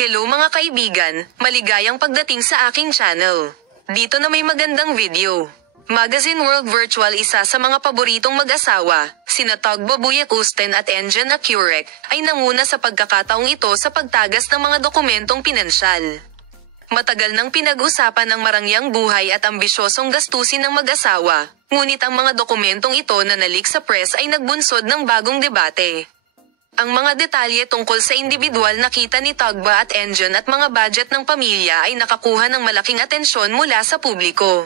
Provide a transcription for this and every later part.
Hello mga kaibigan, maligayang pagdating sa aking channel. Dito na may magandang video. Magazine World Virtual, isa sa mga paboritong mag-asawa, sina Tagbo Buyakusten at Engin Acurek, ay nanguna sa pagkakataong ito sa pagtagas ng mga dokumentong pinansyal. Matagal nang pinag-usapan ng marangyang buhay at ambisyosong gastusin ng mag-asawa, ngunit ang mga dokumentong ito na nalik sa press ay nagbunsod ng bagong debate. Ang mga detalye tungkol sa individual na kita ni Tagba at Engin at mga budget ng pamilya ay nakakuha ng malaking atensyon mula sa publiko.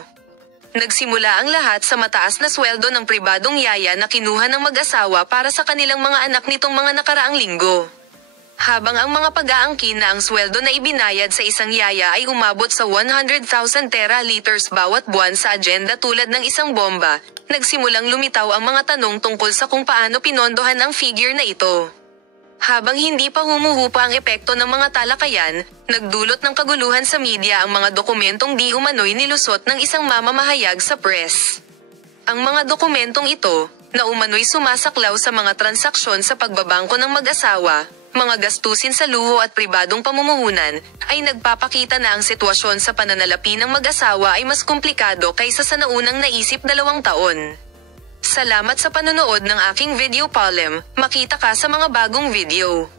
Nagsimula ang lahat sa mataas na sweldo ng pribadong yaya na kinuha ng mag-asawa para sa kanilang mga anak nitong mga nakaraang linggo. Habang ang mga pag-aangkin na ang sweldo na ibinayad sa isang yaya ay umabot sa 100,000 tera-liters bawat buwan sa agenda tulad ng isang bomba, nagsimulang lumitaw ang mga tanong tungkol sa kung paano pinondohan ang figure na ito. Habang hindi pa humuhupa ang epekto ng mga talakayan, nagdulot ng kaguluhan sa media ang mga dokumentong di umano'y nilusot ng isang mamamahayag sa press. Ang mga dokumentong ito, na umano'y sumasaklaw sa mga transaksyon sa pagbabangko ng mag-asawa, mga gastusin sa luho at pribadong pamumuhunan, ay nagpapakita na ang sitwasyon sa pananalapi ng mag-asawa ay mas komplikado kaysa sa naunang naisip 2 taon. Salamat sa panonood ng aking video, Palem. Makita ka sa mga bagong video.